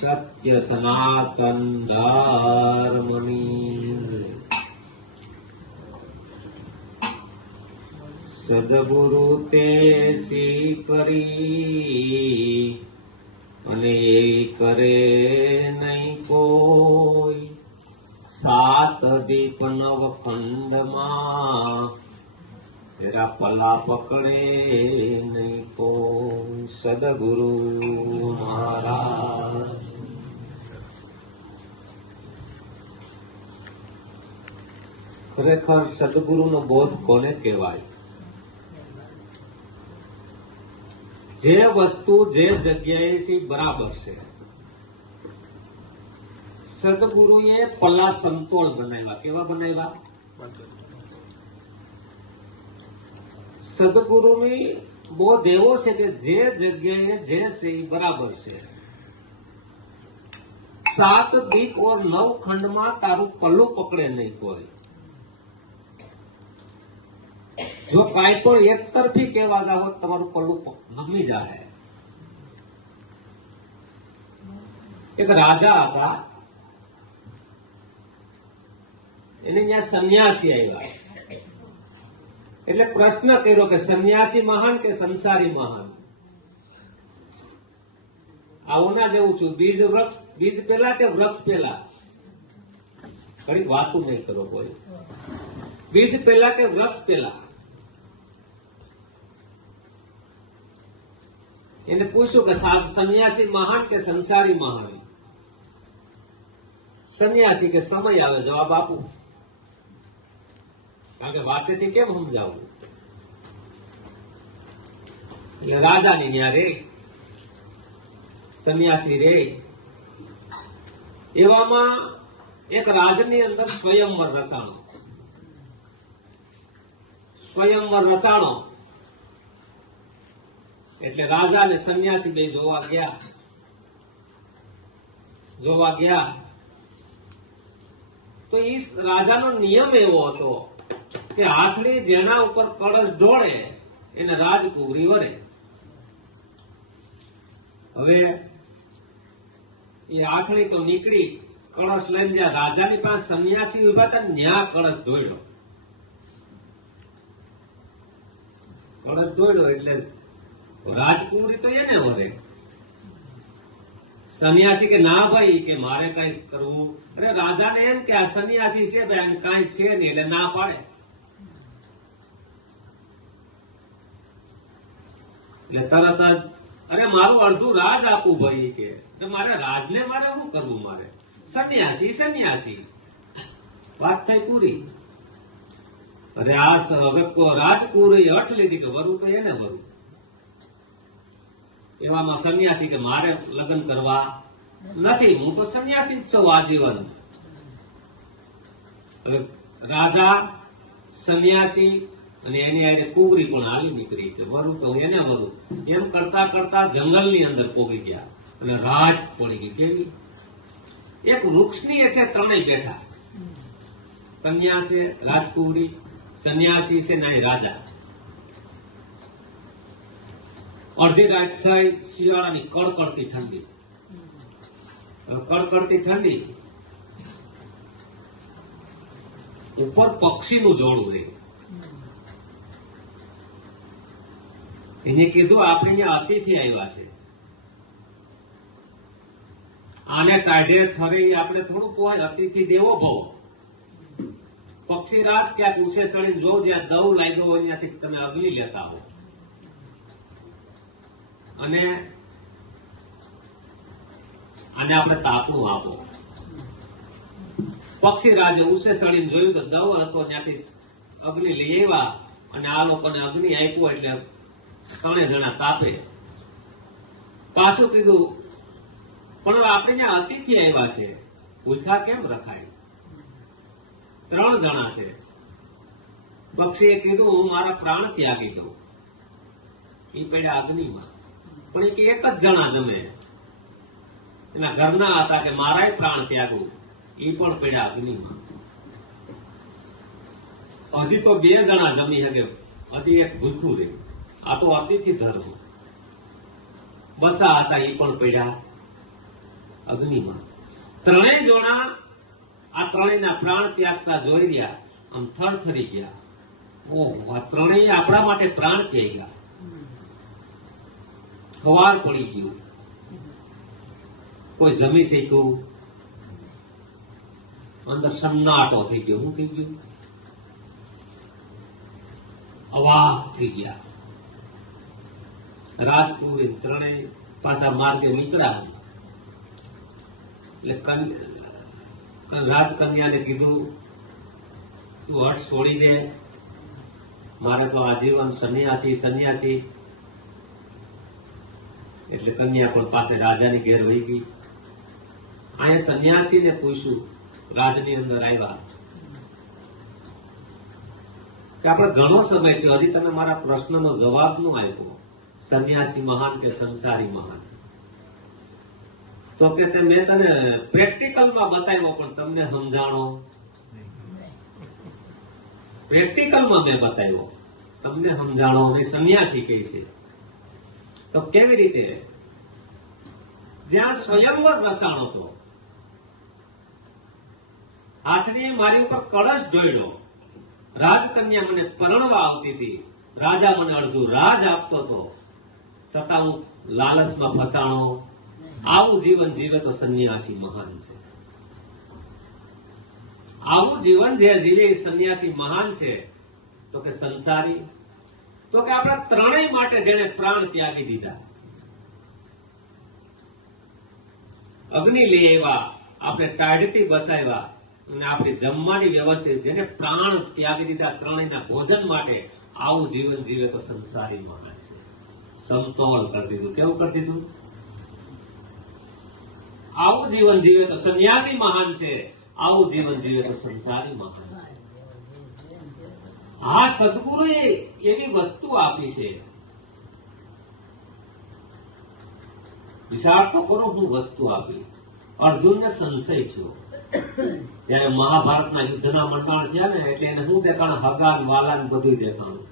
સત્ય સનાતન ધર્મની સદગુરુ તે સી કરી અને એ કરે નહીં કોઈ સાત દીપ નવખંડમાં તેરા પલા પકડે નહીં કોઈ સદગુરુ મહારાજ. ખરેખર સદગુરુનો બોધ કોને કહેવાય? જે વસ્તુ જે જગ્યાએ બરાબર છે. સદગુરુએ પલા સમતોલ બનાવ્યા. કેવા બનાવ્યા? સદગુરુની બોધ એવો છે કે જે જગ્યાએ જે છે એ બરાબર છે. સાત દીપ ઓર નવ ખંડમાં તારું પલ્લું પકડે નહીં કોઈ. જો કાંઈ પણ એક તરફી કહેવા જાવ તમારું પલ્લું નમી જાય. એક રાજા હતા, એને ત્યાં સંન્યાસી આવ્યા. એટલે પ્રશ્ન કર્યો કે સંન્યાસી મહાન કે સંસારી મહાન? આવું ના જેવું છું. બીજ પેલા કે વૃક્ષ પેલા? ઘણી વાતું નહીં કરો કોઈ. બીજ પેલા કે વૃક્ષ પેલા? એને પૂછ્યું કે સંન્યાસી મહાન કે સંસારી મહાન? સંન્યાસી કે સમય આવે જવાબ આપું. કારણ કે વાતેથી કેમ સમજાવું? એટલે રાજાની ત્યાં રે, સંન્યાસી રે. એવામાં એક રાજની અંદર સ્વયંવર રસાણો. સ્વયંવર રસાણો એટલે રાજા અને સંન્યાસી બે જોવા ગયા. તો એ રાજાનો નિયમ એવો હતો કે હાથલી જેના ઉપર કળશ ઢોળે એને રાજકુંવરી વરે. હવે એ આખલી તો નીકળી, કળશ લઈને જ્યાં રાજાની પાસે સંન્યાસી ઉભા હતા ન્યા કળશ ઢોળ્યો. એટલે રાજકુંવરી તો એને વરે. સંન્યાસી કે ના ભાઈ કે મારે કઈ કરવું. અરે રાજાને એમ કે આ સંન્યાસી છે ભાઈ, કઈ છે નહીં એટલે ના પાડે. એટલે તરત જ અરે મારું અડધું રાજ આપવું ભાઈ કે મારે રાજને મારે શું કરવું? મારે સંન્યાસી વાત થઈ પૂરી. અરે આ રાજકુંવરી અઠ લીધી કે વરું તો એને વરું. એવામાં સંન્યાસી કે મારે લગ્ન કરવા નથી, હું તો સંન્યાસી જ છું આજીવન. હવે રાજા, સંન્યાસી અને એની આડે કુંવરી પણ હાલી નીકળી કે વરું તો એને વરું. એમ કરતા કરતા જંગલની અંદર પોગી ગયા અને રાત પડી ગઈ. કેવી? એક વૃક્ષની હેઠે ત્રણેય બેઠા. કન્યા છે, રાજકુંવરી, સંન્યાસી છે, નાય રાજા. અડધી રાત થઈ, શિયાળાની કડકડતી ઠંડી. ઉપર પક્ષીનું જોડું રહે. એને કીધું આપણે અહીંયા અતિથિ આવ્યા છે, આને કાઢે ઠરે આપણે થોડું કોઈ અતિથિ દેવો ભાવ. પક્ષી રાત ક્યાંક ઊંચે ચડીને જો જ્યાં દવ લાગ્યો હોય ત્યાંથી તમે અગ્નિ લેતા હો અને આને આપણે તાપણું આપો. પક્ષી રાજે ઊંચે ચડીને જોયું તો દવ હતો, ત્યાંથી અગ્નિ લઈ આવ્યા અને આ લોકોને અગ્નિ આપ્યો એટલે ત્રણે જણા તાપે. પાછું કીધું પણ આપણે ત્યાં અતિથિ આવ્યા છે, ભૂખ્યા કેમ રખાય? 3 જણા છે. પક્ષીએ કીધું હું મારા પ્રાણ ત્યાગી દઉં. એ પડ્યા અગ્નિમાં. પણ એક જ જણા જમે. એના ઘરના હતા કે મારાય પ્રાણ ત્યાગું. એ પણ પડ્યા અગ્નિમાં. હજી તો 2 જણા જમી શકે, હજી એક ભૂખું રહે. આ તો અતિથિ ધર્મ. બસા હતા એ પણ પડ્યા અગ્નિમાં. ત્રણેય જોણા આ ત્રણેયના પ્રાણ ત્યાગતા જોઈ રહ્યા, આમ થરથરી ગયા. ઓહ, આ ત્રણેય આપણા માટે પ્રાણ ત્યાગ્યા. સવાર પડી ગયું, કોઈ જમી શક્યું, અંદર સન્નાટો થઈ ગયો. શું થઈ ગયું? અવાક થઈ ગયા. રાજકુમારી ત્રણેય પાછા માર્ગે નીકળ્યા. એટલે રાજકન્યાને કીધું, તું હઠ છોડી દે, મારે તો આજીવન સંન્યાસી સંન્યાસી. એટલે કન્યા પણ પાસે રાજાની ઘેર વહી ગઈ. અહીંયા સંન્યાસીને પૂછ્યું, રાજની અંદર આવ્યા કે આપણે ઘણો સમય છે, હજી તમે મારા પ્રશ્નનો જવાબ ન આપ્યો, સંન્યાસી મહાન કે સંસારી મહાન? તો કે મેં તને પ્રેક્ટિકલમાં બતાવ્યો, પણ તમને સમજાણો? પ્રેક્ટિકલમાં મેં બતાવ્યો, તમને સમજાણો નહીં. સંન્યાસી કઈ છે? તો કેવી રીતે? જ્યાં સ્વયંવર રસાણો હતો, આઠની મારી ઉપર કળશ ઢોળ્યો, રાજકન્યા મને પરણવા આવતી હતી, રાજા મને અડધું રાજ આપતો હતો, છતાં હું લાલચમાં ફસાણો. આવું જીવન જીવે તો સંન્યાસી મહાન છે. આવું જીવન જે જીવે સંન્યાસી મહાન છે. તો કે સંસારી? તો કે આપણા ત્રણેય માટે જેને પ્રાણ ત્યાગી દીધા. અગ્નિ લઈ આવ્યા, આપણે ટાઢથી બસાવ્યા, અને આપણે જમવાની વ્યવસ્થિત, જેને પ્રાણ ત્યાગી દીધા ત્રણેયના ભોજન માટે, આવું જીવન જીવે તો સંસારી મહાન છે. સમતોલ કરી દીધું. કેવું કરી દીધું? આવું જીવન જીવે તો સંન્યાસી મહાન છે, આવું જીવન જીવે તો સંસારી મહાન. આ સદગુરુએ એવી વસ્તુ આપી છે. વિચાર તો કરો, હું વસ્તુ આપી. અર્જુનને સંશય થયો ત્યારે મહાભારતના યુદ્ધના મંડાણ થયા ને, એટલે એને શું દેખાણ? હગાન વાલાન બધું દેખાણું.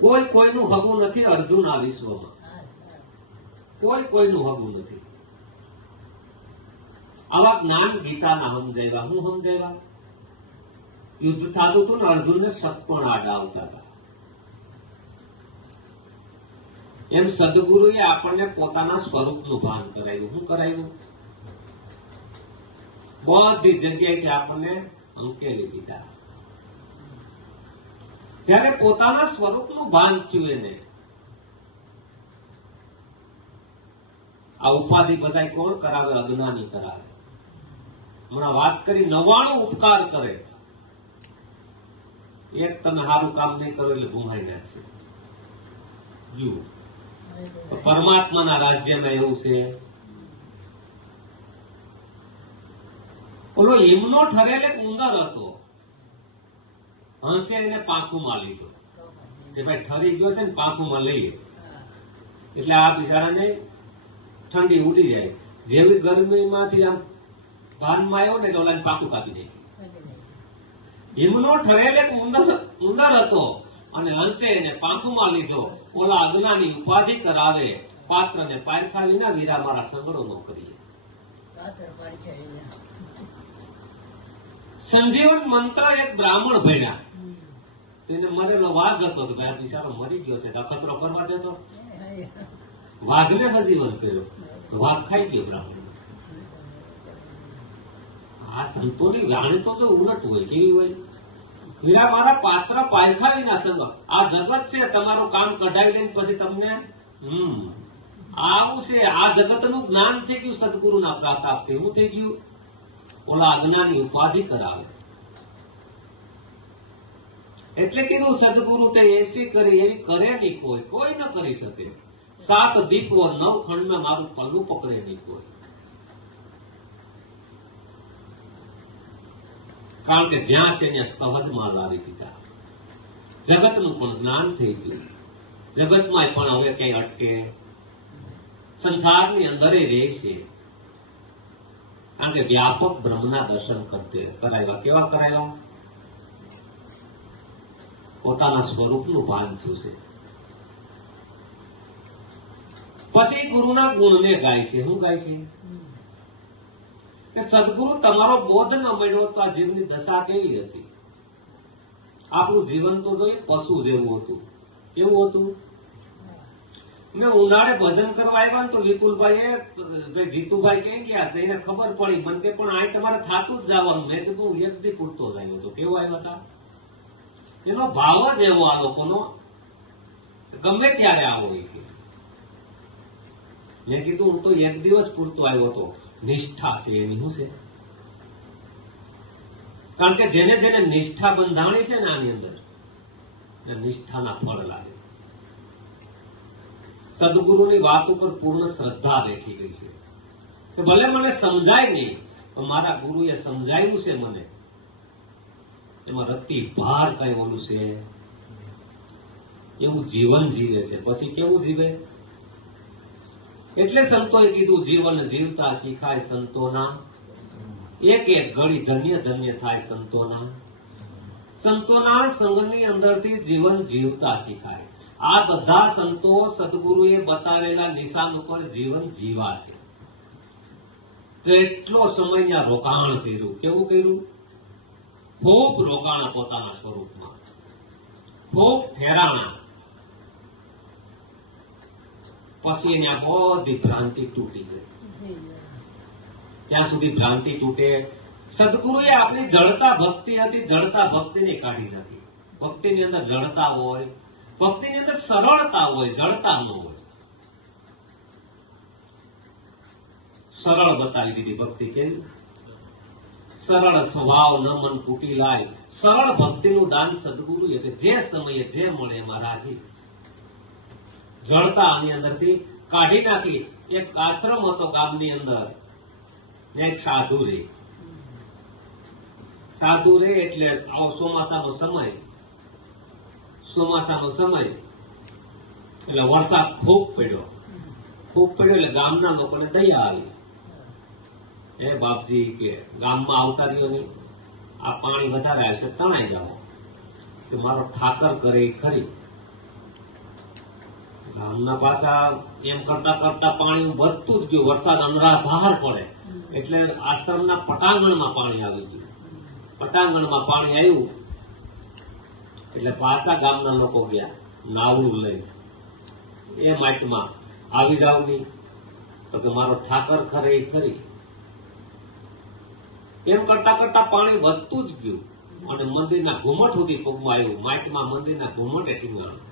કોઈ કોઈનું હગું નથી અર્જુન આ વિશ્વમાં. કોઈ કોઈનું હગું નથી. આવા જ્ઞાન ગીતાના સમજાવ્યા. હું સમજાવ્યા? યુદ્ધ થતું હતું ને, અર્જુનને સત્પણ આડા આવતા હતા. એમ સદગુરુએ આપણને પોતાના સ્વરૂપનું ભાન કરાવ્યું. શું કરાવ્યું? બધી જગ્યાએથી આપણને અંકેલી દીધા. જ્યારે પોતાના સ્વરૂપનું ભાન થયું એને, આ ઉપાધિ બધા કોણ કરાવે? અજ્ઞાની કરાવે. હમણાં વાત કરી, 99 ઉપકાર કરે, એક તમે સારું કામ નહીં કરો એટલે ગુમાઈ નાખશે. જુઓ, પરમાત્માના રાજ્યમાં એવું છે. ઓલો હિમનો ઠરેલ એક ઉંદર હતો, હંસે એને પાંખુમાં લીધો કે ભાઈ ઠરી ગયો છે ને, પાંખુમાં લઈએ. એટલે આ બિચારાને ઠંડી ઉડી જાય. જેવી ગરમીમાંથી આમ ભાનમાં આવ્યો ને, ઓલાને પાંખું કાપી દે. હિમનો ઠરેલ એક ઉંદર હતો, અને હંસે એને પાંખુમાં લીધો. ઓલા અજ્ઞાની ઉપાધિ કરાવે, પાત્રને પારખા વિના વીરા મારા સંગડો ન કરીએ. સંજીવન મંત્ર એક બ્રાહ્મણ ભણ્યા, તેને મરેલો વાઘ હતો, ભાઈ બિચારો મરી ગયો છે, અખતરો કરવા દેતો. વાઘને સજીવન કર્યો, વાઘ ખાઈ ગયો બ્રાહ્મણ. આ સંતોની વાણી તો ઉલટ હોય. કેવી હોય? વીરા મારા પાત્ર પારખા વિના સંગ. આ જગત છે, તમારું કામ કઢાવી લઈને પછી તમને આવું છે. આ જગતનું જ્ઞાન થઈ ગયું સદગુરુના પ્રાપ્ત. એવું થઈ ગયું? ઓલા અજ્ઞાની ઉપાધિ કરાવે. એટલે કીધું સદગુરુ તે એસી કરી એવી કરે નહીં કોઈ, કોઈ ન કરી શકે. 7 દીપો 9 ખંડમાં મારું પલ્લું પકડે નહીં કોઈ. કારણ કે જ્યાં છે ત્યાં સહજમાં લાવી દીધા. જગતનું પણ જ્ઞાન થઈ ગયું. જગતમાં પણ હવે કઈ અટકે, સંસારની અંદર રહે છે. કારણ કે વ્યાપક બ્રહ્મના દર્શન કરાવ્યા. કેવા કરાવ્યા? પોતાના સ્વરૂપનું ભાન થયું છે. પછી ગુરુના ગુણને ગાય છે. શું ગાય છે? કે સદગુરુ તમારો બોધ ન મળ્યો તો આ જીવની દશા કેવી હતી? આપણું જીવન તો જોઈએ પશુ જેવું હતું. કેવું હતું? મેં ઉનાળે ભજન કરવા આવ્યા ને તો વિપુલભાઈ જીતુભાઈ ક્યાં ગયા તો એને ખબર પડી. મને કે પણ આ તમારે થાતું જ જવાનું. મેં કીધું એક દી પૂરતો જ આવ્યો હતો. કેવો આવ્યા હતા? એનો ભાવ જ એવો આ લોકોનો, ગમે ત્યારે આવો. મેં કીધું હું તો એક દિવસ પૂરતો આવ્યો હતો. નિષ્ઠા છે એની. શું છે? કારણ કે જેને જેને નિષ્ઠા બંધાણી છે ને આની અંદર, નિષ્ઠાના ફળ લાગે. સદગુરુની વાત ઉપર પૂર્ણ શ્રદ્ધા બેઠી ગઈ છે કે ભલે મને સમજાય નહીં પણ મારા ગુરુએ સમજાયું છે મને, એમાં રત્તી ભાર કઈ ઓલું છે એવું જીવન જીવે છે. પછી કેવું જીવે? એટલે સંતોએ કીધું જીવન જીવતા શીખાય સંતોના, એક એક ઘડી ધન્ય ધન્ય થાય સંતોના. સંતોના સંગની અંદરથી જીવન જીવતા શીખાય. આ બધા સંતો સદગુરુએ બતાવેલા નિશાન ઉપર જીવન જીવા છે. કેટલો સમય રોકાણ કર્યું. કેવું કર્યું? ખૂબ રોકાણા પોતાના સ્વરૂપમાં, ખૂબ ઠેરાણા. પછી એની આ બધી ભ્રાંતિ તૂટી ગઈ. ત્યાં સુધી ભ્રાંતિ તૂટે. સદગુરુએ આપણી જડતા ભક્તિ હતી, જડતા ભક્તિને કાઢી નાખી. ભક્તિની અંદર જડતા હોય, ભક્તિની અંદર સરળતા હોય, જડતા ન હોય. સરળ બતાવી દીધી ભક્તિ. કેવી સરળ? સ્વભાવ ન મન તૂટી લાય. સરળ ભક્તિનું દાન સદગુરુએ કે જે સમયે જે મળે એમાં રાજી. જડતા આની અંદરથી કાઢી નાખી. એક આશ્રમ હતો ગામની અંદર, એક સાધુ રે. સાધુ રે એટલે આવો ચોમાસાનો સમય, ચોમાસાનો સમય એટલે વરસાદ ખૂબ પડ્યો એટલે ગામના લોકોને દયા આવી. એ બાપજી કે ગામમાં આવતા રહ્યો નહીં, આ પાણી વધારે આવશે, તણાઈ જાઓ. કે મારો ઠાકર કરે ખરી. ગામના પાછા એમ કરતા કરતા પાણી વધતું જ ગયું. વરસાદ અનરાધાર પડે એટલે આશ્રમના પટાંગણમાં પાણી આવી ગયું. પટાંગણમાં પાણી આવ્યું એટલે પાછા ગામના લોકો ગયા નાવડું લઈ. એ માટમાં આવી જાવ નહીં તો કે મારો ઠાકર ખરે ખરી. એમ કરતા કરતા પાણી વધતું જ ગયું અને મંદિરના ઘુમટ સુધી પગમાં આવ્યું. માટમાં મંદિરના ઘુમટ ટીંગાણું.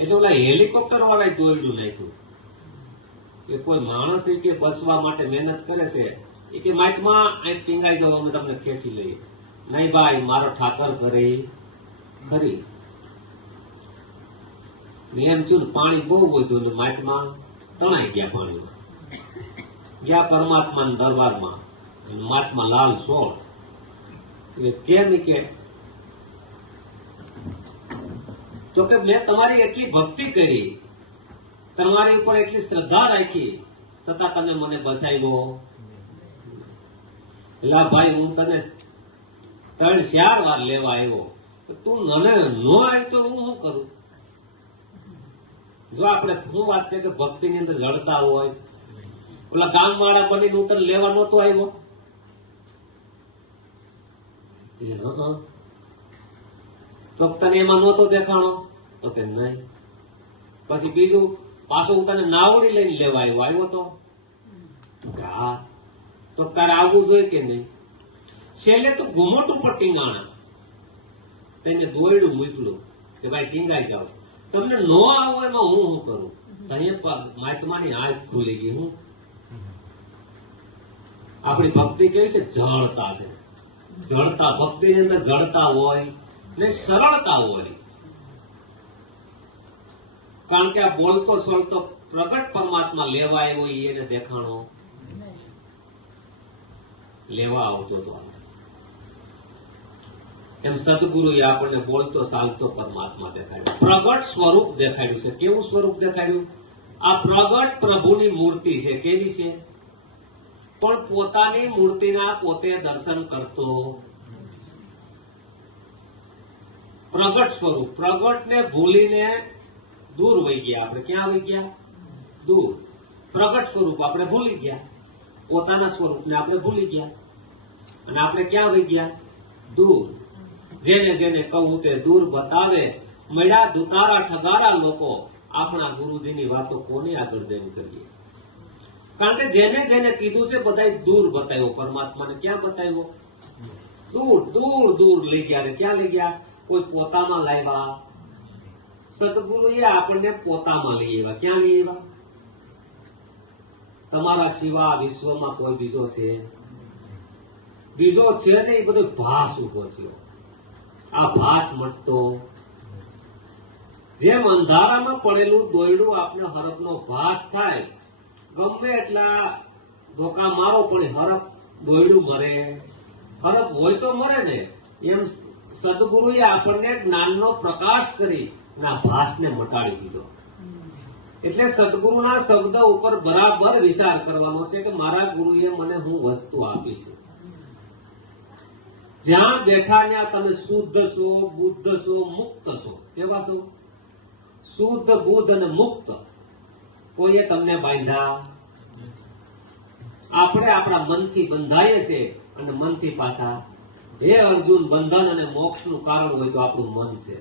એટલે ઓલા હેલિકોપ્ટર વાળા દોરડું નાખ્યું કે કોઈ માણસ કે બસવા માટે મહેનત કરે છે એ કે માટમાં અહીં ટીંગાઈ જાવ, અમે તમને ખેંચી લઈએ. નહીં ભાઈ, મારો ઠાકર કરે ખરી. એમ થયું પાણી બહુ વધ્યું એટલે માટમાં તણાઈ ગયા. પાણીમાં ગયા પરમાત્માના દરબારમાં. માટમાં લાલ સોળ. કેમ કે તો કે મેં તમારી એટલી ભક્તિ કરી, તમારી ઉપર એટલી શ્રદ્ધા રાખી, છતાં તમે મને બચાવ્યો. એટલે ભાઈ હું તને 3-4 વાર લેવા આવ્યો, તું મને ન આવી તો હું શું કરું? જો આપણે શું વાત છે કે ભક્તિની અંદર જડતા હોય. ઓલા ગામ વાળા બની હું તને લેવા નહોતો આવ્યો. તો તને એમાં નહોતો દેખાણો તો કે નહીં. પછી બીજું પાછું હું તને નાવડી લઈને લેવા આવ્યો તો હા, તો તારે આવવું જોઈએ કે નહીં? છેલ્લે તો ઘુમટ ઉપર ટીંગાણા, તેને દોયડું મૂકલું કે ભાઈ ટીંગાઈ જાવ. તમને ન આવો એમાં હું શું કરું? મહાત્માની આંખ ખુલી ગઈ. હું આપણી ભક્તિ કેવી છે? જળતા છે. જળતા ભક્તિની અંદર જળતા હોય ને સરળતા હોય. કારણ કે આ બોલતો સોલતો પ્રગટ પરમાત્મા લેવા આવ્યો એને દેખાણો લેવા આવતો હતો. એમ સદગુરુએ આપણને બોલતો ચાલતો પરમાત્મા દેખાડ્યો, પ્રગટ સ્વરૂપ દેખાડ્યું છે. કેવું સ્વરૂપ દેખાડ્યું? આ પ્રગટ પ્રભુની મૂર્તિ છે. કેવી છે? પણ પોતાની મૂર્તિના પોતે દર્શન કરતો પ્રગટ સ્વરૂપ. પ્રગટને ભૂલીને દૂર વહી ગયા. આપણે ક્યાં વહી ગયા? દૂર. સ્વરૂપ આપણે ભૂલી ગયા, પોતાના સ્વરૂપને આપણે ભૂલી ગયા અને આપણે ક્યાં વહી ગયા? દૂર. જેને જેને કહું તે દૂર બતાવે, મળ્યા દુતારા ઠગારા લોકો. આપણા ગુરુજીની વાતો કોને આગળ જઈને કરીએ? કારણ કે જેને જેને કીધું છે બધા દૂર બતાવ્યો, પરમાત્માને ક્યાં બતાવ્યો? દૂર દૂર દૂર લઈ ગયા. ને ક્યાં લઈ ગયા? કોઈ પોતામાં લાવ્યા. સદગુરુએ આપણને પોતામાં લઈ આવ્યા. ક્યાં લઈ આવ્યા? તમારા સિવા વિશ્વમાં કોઈ બીજો છે? બીજો છે ને, એ બધો ભાસ ઉભો થયો. આ ભાસ મટતો, જેમ અંધારામાં પડેલું દોયડું આપણે હરફનો ભાસ થાય, ગમે એટલા ધોકા મારો પણ હરફ દોયડું મરે. હરફ હોય તો મરે ને. એમ સદગુરુએ આપણને જ્ઞાનનો પ્રકાશ કરી ના ભાસને મટાડી દીધો. એટલે સદગુરુના શબ્દ ઉપર બરાબર વિચાર કરવાનો છે કે મારા ગુરુએ મને હું વસ્તુ આપી છે. જ્યાં બેઠા ત્યાં તમે શુદ્ધ છો, બુદ્ધ છો, મુક્ત છો. કેવા છો? શુદ્ધ, બુદ્ધ અને મુક્ત. કોઈએ તમને બાંધ્યા? આપણે આપણા મનથી બંધાઈએ છે અને મનથી પાછા. હે અર્જુન, બંધન અને મોક્ષનું કારણ હોય તો આપણું મન છે.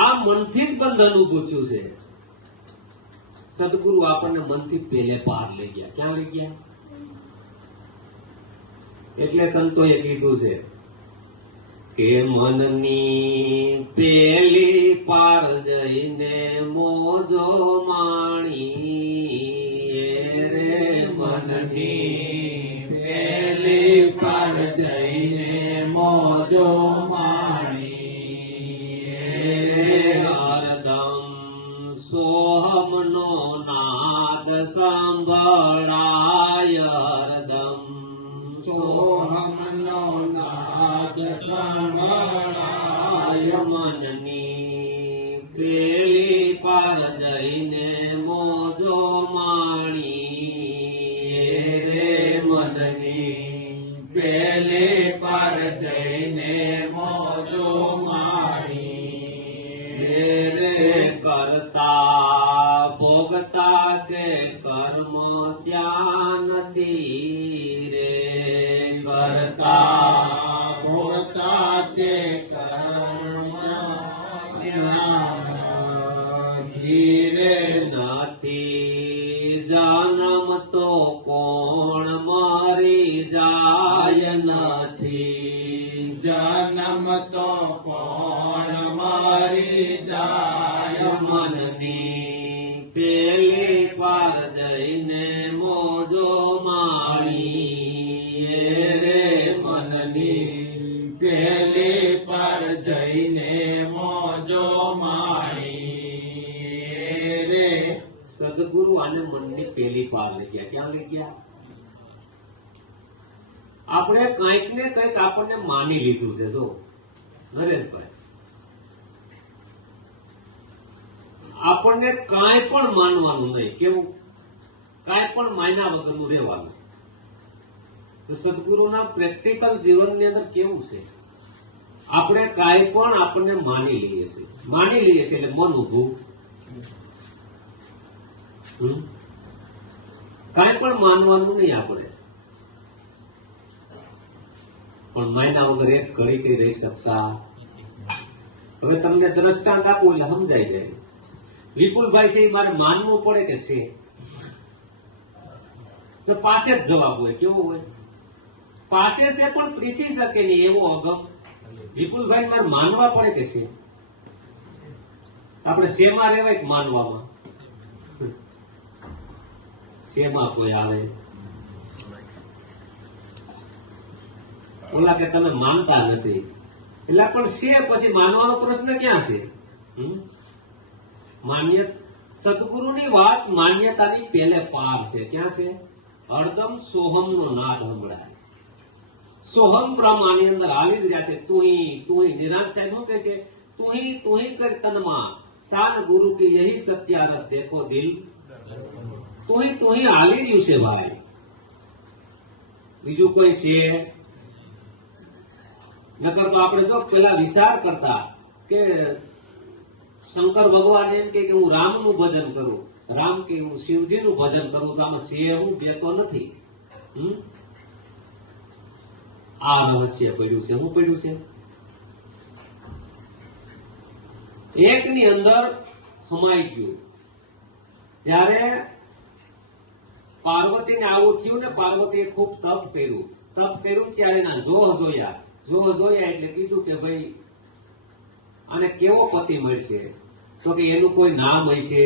આ મનથી જ બંધન ઉભું થયું છે. સદગુરુ આપણને મનથી પેલે પાર લઈ ગયા. ક્યાં લઈ ગયા? એટલે સંતોએ કીધું છે કે મનની પેલી પાર જઈને મોજો માણી રે. મનની પેલી પાર જઈને મોજો માણી હરદમ સોહમનો નાદ સંભળાય. હરદમ સોહમનો નાદ સંભળાય. મનની પેલી પાર જઈને મોજો માણી રે. મનની પેલી પાર જઈને મોજો માણી રે. કરતા ભોગતા કે કર્મ ત્યાં નથી રે. કરતા ભોગતા તે કર્મ ધીરે નથી જન્મ તો કોણ મરી જાય? નથી જન્મ તો કોણ મરી જાય. મનની પેલી પાર જઈને મોજો માણી રે. મનની પેલી પર જઈને મોજો માણી રે. સદગુરુ આને મનની પેલી પાર લઈ ગયા. ક્યાં લઈ ગયા? આપણે કંઈક ને કંઈક આપણને માની લીધું છે. જો નરેશભાઈ, આપણને કાંઈ પણ માનવાનું નહીં. કેવું? કાંઈ પણ માન્યા વગરનું રહેવાનું. તો સદગુરુના પ્રેક્ટિકલ જીવનની અંદર કેવું છે? આપણે કાંઈ પણ આપણને માની લઈએ છીએ. માની લઈએ છીએ એટલે મન ઉભું. કાંઈ પણ માનવાનું નહીં આપણે. પણ માન્યા વગર એક ઘડી કઈ રહી શકતા. હવે તમને દ્રષ્ટાંત આપું એટલે સમજાઈ જાય. વિપુલભાઈ છે એ મારે માનવું પડે કે છે? તો પાસે જ જવાબ હોય. કેવો હોય? પાસે છે પણ પ્રીસી શકે નહીં એવો અગમ. વિપુલભાઈ મારે માનવા પડે કે છે? આપણે શેમાં રહેવાય કે માનવામાં? શેમાં કોઈ આવે? ઓલા કે તમે માનતા નથી એટલે પણ છે. પછી માનવાનો પ્રશ્ન ક્યાં છે? માન્ય સદગુરુની વાત માન્યતાની પેલે પાર છે. ક્યાં છે? હરદમ સોહમનો નાદ સંભળાય. સોહમ પ્રમાણની અંદર આવી જ રહ્યા છે. તું નિરાંત સાહેબ શું કહે છે? તું કર તનમાં સાન ગુરુ કી યહી સત્યારથ દેખો દિલ. તું હાલી રહ્યું છે ભાઈ. બીજું કોઈ છે? નકર તો આપણે જો પેલા વિચાર કરતા કે શંકર ભગવાન એમ કે હું રામનું ભજન કરું, રામ કે હું શિવજીનું ભજન કરું, તો આમાં છે હું દેતો નથી. આ રહસ્ય પડ્યું છે. શું પડ્યું છે? એકની અંદર સમાઈ ગયું. જ્યારે પાર્વતીને આવું થયું ને, પાર્વતીએ ખૂબ તપ કર્યું ત્યારે એના જોહ જોયા એટલે કીધું કે ભાઈ આને કેવો પતિ મળશે? તો કે એનું કોઈ નામ હશે.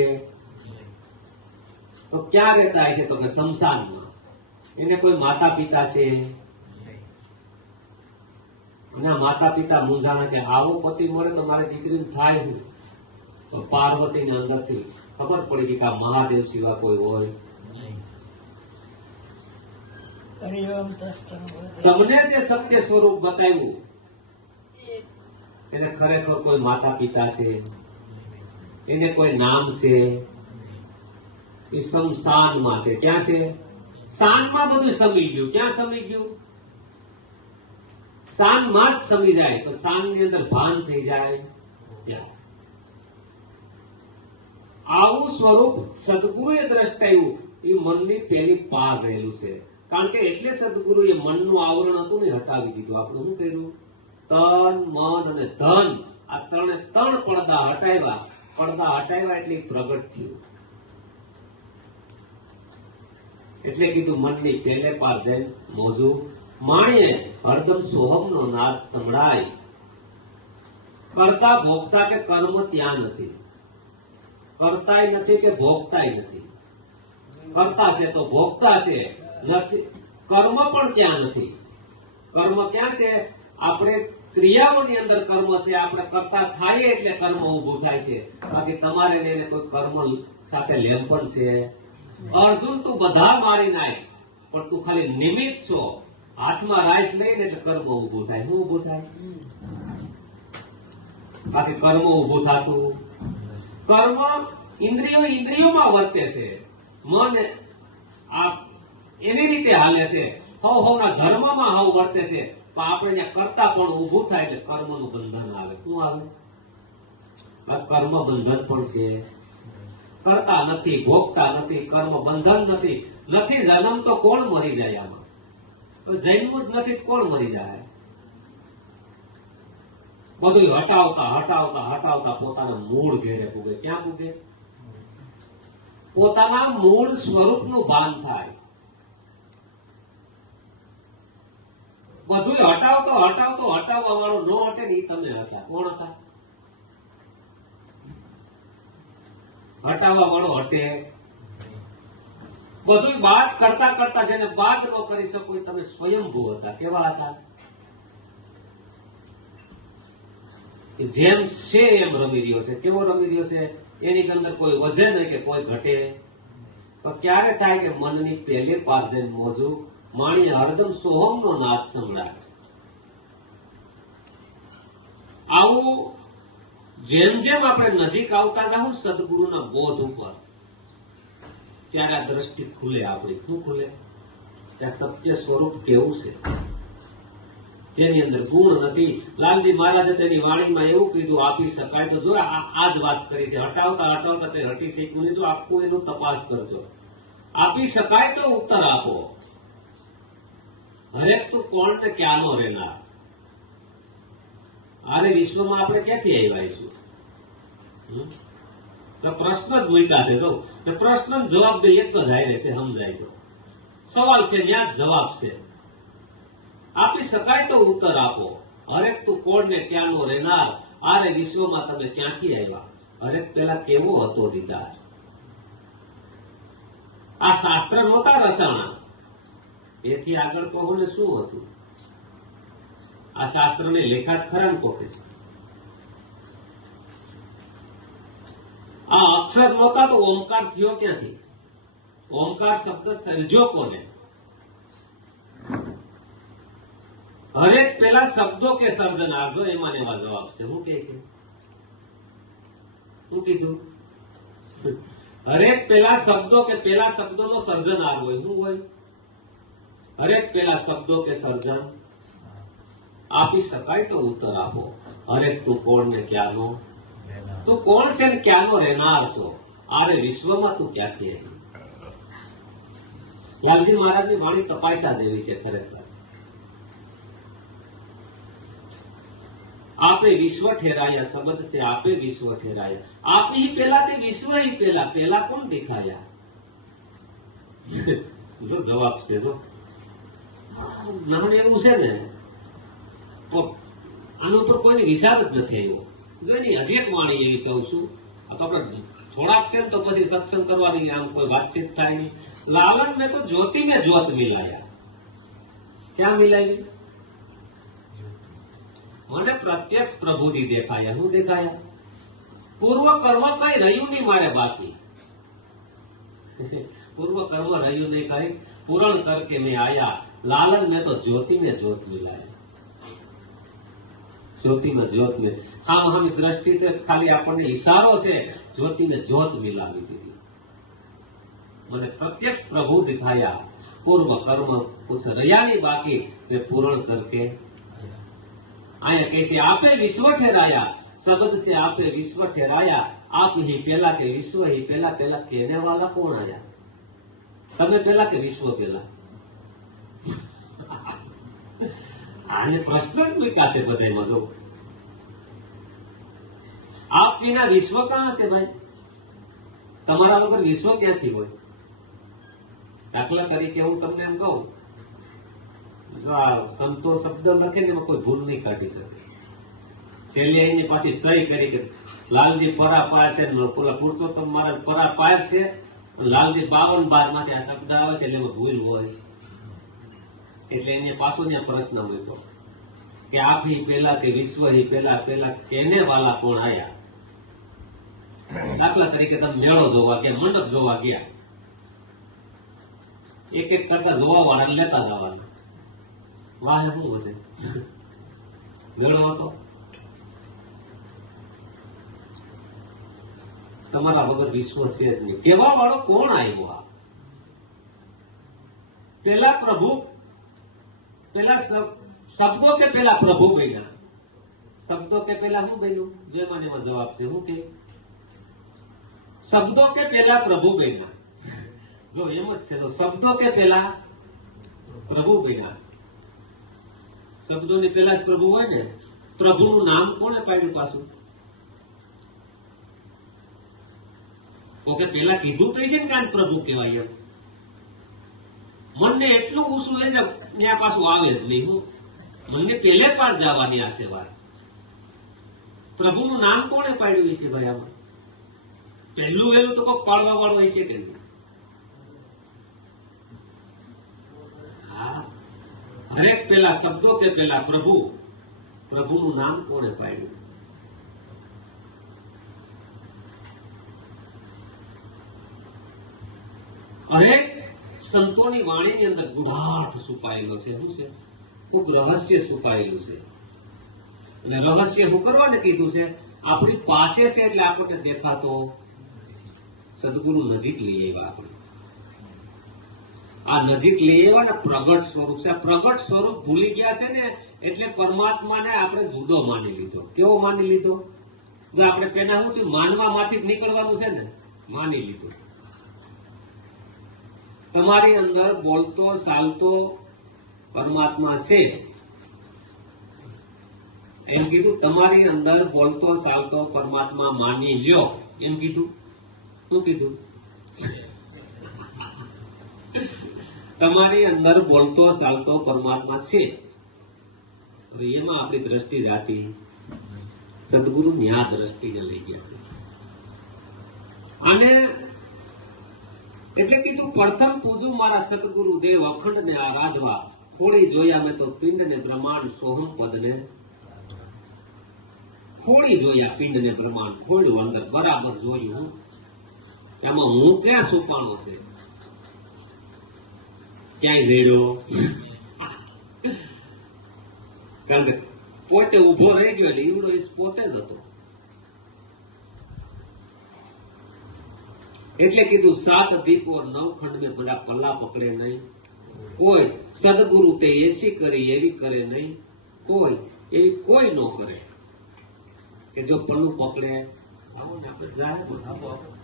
તો ક્યાં રહેતા હશે? તો કે શમશાનમાં. એને કોઈ માતા પિતા છે? અને માતા પિતા મૂંઝાણા કે આવો પતિ મળે તો મારી દીકરીને થાય શું? તો પાર્વતીને અંદરથી ખબર પડી ગઈ કે આ મહાદેવ સિવાય કોઈ હોય. તમને જે સત્ય સ્વરૂપ બતાવ્યું એને ખરેખર કોઈ માતા પિતા છે, એને કોઈ નામ છે? એ શમશાનમાં છે. ક્યાં છે? શાનમાં બધું સમી ગયું. ક્યાં સમી ગયું? શાનમાં જ સમી જાય તો શાનની અંદર ભાન થઈ જાય ત્યાં. આવું સ્વરૂપ સદગુરુએ દ્રષ્ટાવ્યું. એ મનની પેલી પાર રહેલું છે. કારણ કે એટલે સદગુરુએ મનનું આવરણ હતું ને હટાવી દીધું. આપણે શું કર્યું? તન, મન અને ધન, આ ત્રણે ત્રણ પડદા હટાવ્યા એટલે પ્રગટ થયું. એટલે કીધું મનની પેલે પાર જઈને મોજું માણીએ, હરદમ સોહમનો નાદ સંભળાય. કરતા ભોગતા કે કર્મ ત્યાં નથી. કરતાય નથી કે ભોગતાય નથી. કરતા છે તો ભોગતા છે નથી. કર્મ પણ ત્યાં નથી. કર્મ ક્યાં છે? આપણે ક્રિયાઓની અંદર કર્મ છે. આપણે કરતા થાય એટલે કર્મ ઉભું થાય છે. બાકી તમારે ને એને કોઈ કર્મ સાથે લેપણ છે? અર્જુન તું બધા મારી નાખ, પણ તું ખાલી નિમિત્ત છો. હાથમાં રાઈસ લઈને એટલે કર્મ ઉભું થાય. શું ઉભું થાય? બાકી કર્મ ઉભું થતું. કર્મ ઇન્દ્રિયોમાં વર્તે છે. મન આ એની રીતે હાલે છે. હવના ધર્મમાં હવ વર્તે છે. પણ આપણે કરતા પણ ઉભું થાય એટલે કર્મનું બંધન આવે. શું આવે? આ કર્મ બંધન પણ છે. કરતા નથી, ભોગતા નથી, કર્મ બંધન નથી. જન્મ તો કોણ મરી જાય આમાં? જન્મ જ નથી કોણ મરી જાય? બધું હટાવતા પોતાના મૂળ ઘેરે પૂગે. ક્યાં પૂગે? પોતાના મૂળ સ્વરૂપનું ભાન થાય. બધું હટાવવા વાળો ન હટે ને એ તમે હતા. કોણ હતા? હટાવવા વાળો હટે. બધું બાદ કરતા જેને બાદ ન કરી શકો તમે સ્વયંભૂ હતા. કેવા હતા? જેમ છે એમ રમી રહ્યો છે. કેવો રમી રહ્યો છે? એની અંદર કોઈ વધે નહીં કે કોઈ ઘટે. તો ક્યારે થાય કે મનની પહેલી પાર જઈને મોજું માણીએ, હરદમ સોહમનો નાદ સંભળાય. આવું જેમ આપણે નજીક આવતા જાવ સદગુરુના બોધ ઉપર, ત્યારે આ દ્રષ્ટિ ખુલે. આપણી શું ખુલે? ત્યાં સત્ય સ્વરૂપ કેવું છે, જેની અંદર ગુણ નથી. લાલજી મહારાજે તેની વાણીમાં એવું કીધું, આપી શકાય તો જો આ જ વાત કરી છે. હટાવતા તે હટી શીખવું નહીં. જો આખું એનું તપાસ કરજો. આપી શકાય તો ઉત્તર આપો. હરેક તું કોણ ને ક્યાંનો રહેનાર? આરે વિશ્વમાં આપણે ક્યાંથી આવ્યા? તો પ્રશ્ન જ મૂક્યા છે. તો પ્રશ્ન જવાબ બે એક જ આવી છે. સમજાય તો સવાલ છે, ત્યાં જ જવાબ છે. આપી શકાય તો ઉત્તર આપો. હરેક તું કોણ ને ક્યાંનો રહેનાર? આરે વિશ્વમાં તમે ક્યાંથી આવ્યા? હરેક પેલા કેવો હતો દીદાર? આ શાસ્ત્ર નહોતા રસાણા. એથી આગળ કહો ને શું હતું? આ શાસ્ત્ર ને લેખાત ખરા ને કોકે? આ અક્ષર નહોતા તો ઓમકાર થયો ક્યાંથી? ઓમકાર શબ્દ સર્જ્યો કોને? હરેક પેલા શબ્દો કે સર્જનાર. જો એમાં એવા જવાબ છે. શું કે છે? શું કીધું? હરેક પેલા શબ્દો કે પેલા શબ્દોનો સર્જનાર હોય. શું હોય? હરેક પેલા શબ્દો કે સર્જન. આપી શકાય તો ઉત્તર આપો. હરેક તું કોણ ને ક્યાંનો? તું કોણ છે ને ક્યાંનો રહેનાર છો? આરે વિશ્વમાં તું ક્યાંથી આવી? લાલજી મહારાજની વાણી તપાસ્યા જેવી છે ખરેખર. आपे विश्व ठहराया शब्द से आपे विश्व ठहराया. आप ही पहला थे विश्व ही पहला. पहला कौन दिखाया? જો જવાબ છે જો નાનું એવું છે ને તો આનો ઉપર કોઈ વિચાર જ નથી આવ્યો. જો એની હજી એક વાણી એવી કહું છું, તો આપણે થોડાક છે ને તો પછી સત્સંગ કરવાની આમ કોઈ વાતચીત થાય નહીં. લાલન મેં તો જ્યોતિ में ज्योत मिलाया. क्या मिलाવી? મને પ્રત્યક્ષ પ્રભુજી દેખાયા. શું દેખાયા? પૂર્વ કર્મ કઈ રહ્યું નહીં મારે બાકી. पूर्व कर्म રહ્યું નહીં કઈ, પૂરણ કરકે મેં આયા. લાલન में तो ज्योति में ज्योत मिलाया. ज्योति में ज्योत में हम दृष्टि खाली આપણને ઈશારો છે, જ્યોતિ में ज्योत मिलाવી દીધી. મને પ્રત્યક્ષ પ્રભુ दिखाया. पूर्व कर्म कुछ રહ્યા नहीं बाकी, वे पूर्ण करके आया. कैसे आपे विश्व ठहराया शब्द से आपे विश्व ठहराया. आप ही पहला के विश्व ही पहला. पहला कहने वाला कौन आया? તમે પહેલા કે વિશ્વ પહેલા? આને પ્રશ્ન જ મૂક્યા છે બધામાં. જો આપ વિના વિશ્વ કહાં છે ભાઈ? તમારા વગર વિશ્વ ક્યાંથી હોય? દાખલા તરીકે હું તમને એમ કહું, જો આ સંતો શબ્દ લખે ને એમાં કોઈ ભૂલ નહીં કાઢી શકે. છેલ્લે એની પાછી સહી કરી કે લાલજી પરા પાર છે, પેલા પુરુષોત્તમ મહારાજ પરા પાર છે, લાલજી 52 માંથી આ શબ્દ આવે છે એટલે એમાં ભૂલ હોય. એટલે એને પાછો ત્યાં પ્રશ્ન મૂક્યો કે આપ ही पहला કે વિશ્વ ही पहला. पहला कहने वाला કોણ આયા? દાખલા તરીકે તમે મેળો જોવા ગયા, મંડપ જોવા ગયા, એક એક કરતા જોવા વાળા લેતા જવાના. વાહ શું વધે? મેળો હતો. તમારા વગર વિશ્વ છે જ નહીં. કેવા વાળો કોણ આવ્યો? પેલા પ્રભુ, પેલા શબ્દો કે પેલા પ્રભુ બન્યા? શબ્દો કે પેલા શું બન્યું? જેમાં એમાં જવાબ છે. શું કે શબ્દો કે પેલા પ્રભુ બન્યા? જો એમ જ છે. તો શબ્દો કે પેલા પ્રભુ બન્યા. શબ્દોની પેલા જ પ્રભુ હોય ને. પ્રભુનું નામ કોણે પાડ્યું પાછું? ઓકે, પેલા કીધું તો છે ને કાંઈ પ્રભુ કહેવાય. એમ મનને એટલું ઊંચું લઈ જાવ ત્યાં પાછું આવે જ નહીં. હું મને પહેલે પાર જવાની આ છે વાત. પ્રભુનું નામ કોણે પાડ્યું છે ભાઈ? આમાં પહેલું વહેલું તો કોઈ પાડવા વાળું હોય છે કે નહીં? હા, હરેક પેલા શબ્દો કે પેલા પ્રભુ. પ્રભુનું નામ કોણે પાડ્યું? હરેક સંતોની વાણીની અંદર ગુઢાર્થ છુપાયેલો છે. શું છે? ખૂબ રહસ્ય છુપાયેલું છે. અને રહસ્ય શું કરવાને કીધું છે? આપણી પાસે છે એટલે આપણને દેખાતો. સદગુરુ નજીક લઈ આવ્યા. આપણે આ નજીક લઈ આવ્યા ને પ્રગટ સ્વરૂપ છે. પ્રગટ સ્વરૂપ ભૂલી ગયા છે ને એટલે પરમાત્માને આપણે જુદો માની લીધો. કેવો માની લીધો? જો આપણે પેલા શું છે, માનવામાંથી જ નીકળવાનું છે ને, માની લીધું. તમારી અંદર બોલતો ચાલતો પરમાત્મા છે એમ કીધું. તમારી અંદર બોલતો ચાલતો પરમાત્મા માની લ્યો એમ કીધું. શું કીધું? તમારી અંદર બોલતો ચાલતો પરમાત્મા છે. એમાં આપણી દ્રષ્ટિ જાતી. સદગુરુ ન્યા દ્રષ્ટિને લઈ ગયા છે. અને એટલે કીધું પ્રથમ પૂજું મારા સદગુરુ દેવ અખંડ ને આરાધવા. થોડી જોયા મેં તો પિંડ ને બ્રહ્માંડ સોહમ પદ ને. થોડી જોયા પિંડ ને બ્રહ્માંડ. થોડું અંદર બરાબર જોયું. એમાં હું ક્યાં છુપાણો છે? ક્યાંય રેડ્યો? કારણ કે પોતે ઉભો રહી ગયો એટલે ઈવડો પોતે જ હતો. એટલે કીધું 7 દીપો 9 ખંડ में બધા પલ્લા પકડે નહીં. કોઈ સદગુરુ તે એસી કરી એવી કરે નહીં. કોઈ એવી કોઈ ન કરે કે જો પલ્લું પકડે આવો ને આપણે જાય બોલ. આપો આપો